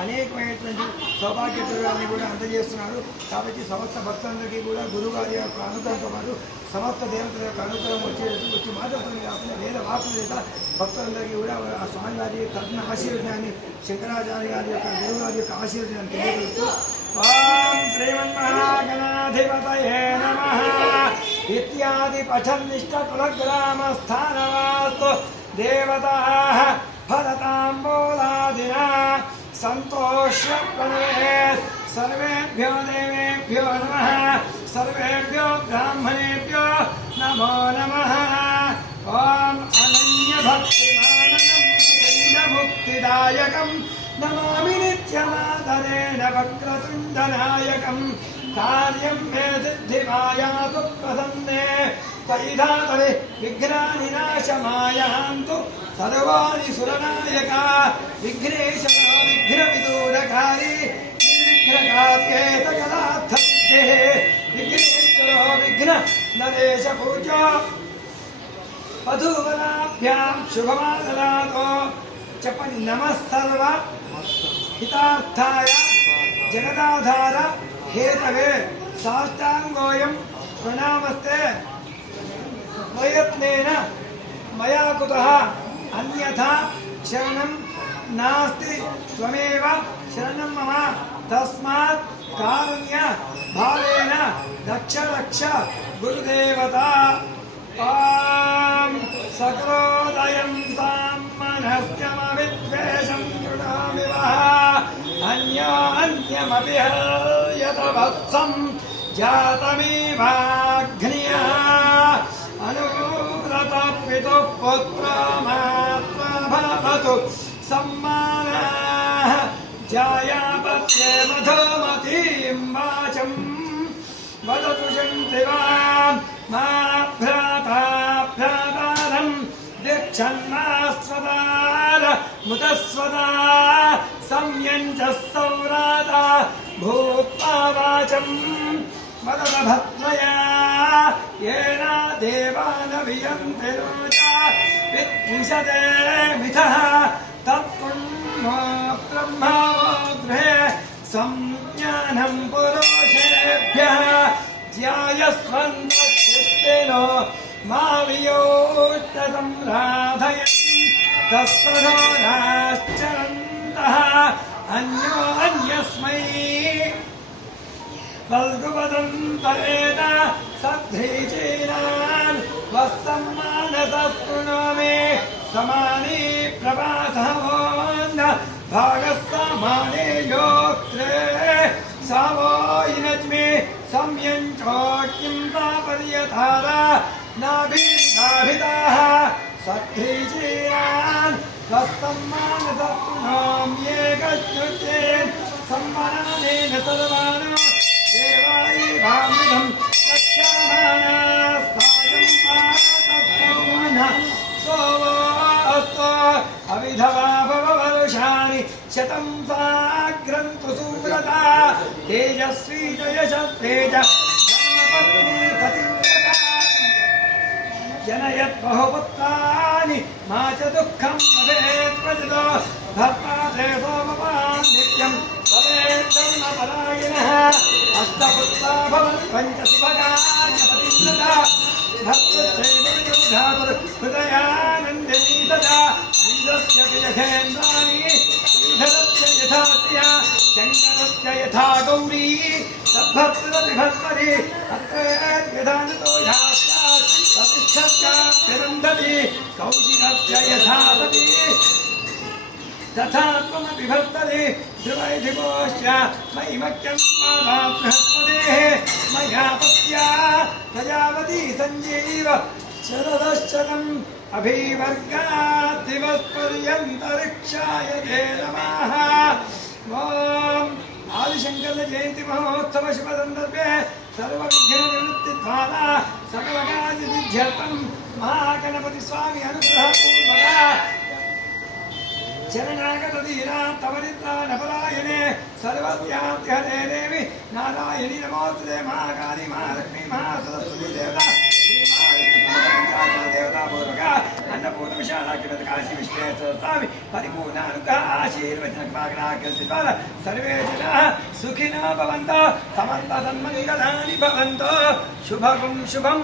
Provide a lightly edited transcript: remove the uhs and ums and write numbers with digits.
అనేకమైనటువంటి సౌభాగ్యతలన్నీ కూడా అందజేస్తున్నారు. కాబట్టి సమస్త భక్తులందరికీ కూడా గురుగారి యొక్క అనుగ్రహంతో పాటు సమస్త దేవతల యొక్క అనుగ్రహం వచ్చి మాటలతో కాకుండా వేద వాకుల చేత భక్తులందరికీ కూడా ఆ స్వామివారి తరఫున ఆశీర్వచనాన్ని శంకరాచార్య గారి యొక్క గురుగారి యొక్క ఆశీర్వచనాన్ని తెలియజేస్తూ ఓం శ్రీమన్మహాగణాధిపతయే నమః ఇత్యాది పఠన్నిష్టకులగ్రామస్థానవాస్తు దేవతాః భరతాంబోలాదినా సంతోష్య ప్రణవేత్ సర్వేభ్యో దేవేభ్యో నమః సర్వేభ్యో బ్రాహ్మణేభ్యో నమో నమః ఓం అనన్యభక్తిమాననం ముక్తిదాయకం నమామి నిత్యమాదరేణ వక్రతుండనాయకం కార్యం మే సిద్ధిమాయాతు ప్రసన్నే తైధాతరి విఘ్నాని నాశమాయాంతు సర్వాణి సురనాయక విఘ్నేశ్వర విఘ్నవిదూరకారి నిర్విఘ్నకార్యే సకలార్థసిద్ధే విఘ్నేశ్వరో విఘ్న నరేశ పూజా వధూవరాభ్యాం శుభమాదరాతో చెప్పండి. నమస్సర్వ హితార్థాయ జగదాధార హేతవే సాష్టాంగోయం ప్రణామస్తే ప్రయత్నేన మయా కుతః అన్యథా శరణం నాస్తి త్వమేవ శరణం మమ తస్మాత్ కారుణ్య భావేన రక్ష రక్ష గురుదేవత. ఓం సకరోదయం సామ్మనస్యమవిద్వేషం కృణామి వః అన్యోన్యమపి హర్యత వత్సం జాతమేవాగ్నియా అనువ్రత పితుః పుత్రమాత్ర భవతు సమ్మానః జాయాపత్యే మధుమతీం వాచం వదతు శంతివాం మా భ్రాతా భ్రాతారం దీక్షన్మాస్వదార ముతస్వదా సంయంచ సౌరాత భూత్వా వాచం వదత భద్రయా येन देवानभियन्ति रोजा विद्विषते मिथः तत्पुण्यो ब्रह्मोग्रे संज्ञानं पुरुषेभ्यः ध्यायस्वन्तश्चित्तिनो मा वियोष्टसंराधयन् तस्सधोराश्चरन्तः अन्यो अन्यस्मै वल्गुवदन्तरेण सद्धीचीनान् वस्सम्मानसस्कृणोमि समानी प्रभासमोन्न भागस्समाने योक्त्रे सावो इनज्मे संयञ्चोक्तिं तापर्यथारा नाभिधाभिताः सद्धीचीनान् वस्सम्मानसस्कृणोम्येकश्रुतेन् सम्मानेन सर्वान् देवाय भामिदं रक्षामाणास्तायं पातस्तौमनः सोमोऽस्तु अविधवा भववर्षाणि शतं साग्रन्तु सुव्रता तेजस्वी जयशस्तेज धर्मपत्नी पतिव्रता जनयत् बहुपुत्राणि मा च दुःखं भवेत्वजतो धर्मादे सोमवान् नित्यं धर्मपरायणः अष्टपुत्रा भवन् पञ्चशिवगान्यपतिव्रता भक्तचैवहृदयानन्दिनी सदा इन्द्रस्य यथेन्द्राणि श्रीधरस्य यथा प्रिया शङ्करस्य यथा गौरी तद्भक्तिरभिभक्तरि अत्र यदानतो यास्यात् प्रतिष्ठत्याभिरन्दति कौशिकस्य यथा सति तथा त्वमपि भर्तरे ध्रुवैधिपोश्च मयि मह्यं माधा बृहस्पतेः मया पत्या प्रजापती सञ्जीव शरदश्चरम् अभिवर्गात् दिवस्पर्यन्तरिक्षाय ते नमः. ओम आदिशंकर जयंती महोत्सव शुभ संदर्भे सर्वविघ्ननिवृत्तिद्वारा सकलकार्यसिद्ध्यर्थं महागणपति स्वामी अनुग्रहपूर्वक शरणागतधीरा तवरित्राणपरायणे सर्वस्यान्त्यहरे देवी नारायणी नमोस्तुते महाकाली महालक्ष्मी महासरस्वती देवता देवता पूर्वका अन्नपूर्ण विशालाकृत काशी विश्वेश्वरस्वामी परिपूर्णानुग्रह आशीर्वचनकृपाग्राकृतिपाल सर्वे जनाः सुखिनः भवन्तु समस्त सन्मङ्गलानि भवन्तु शुभं शुभं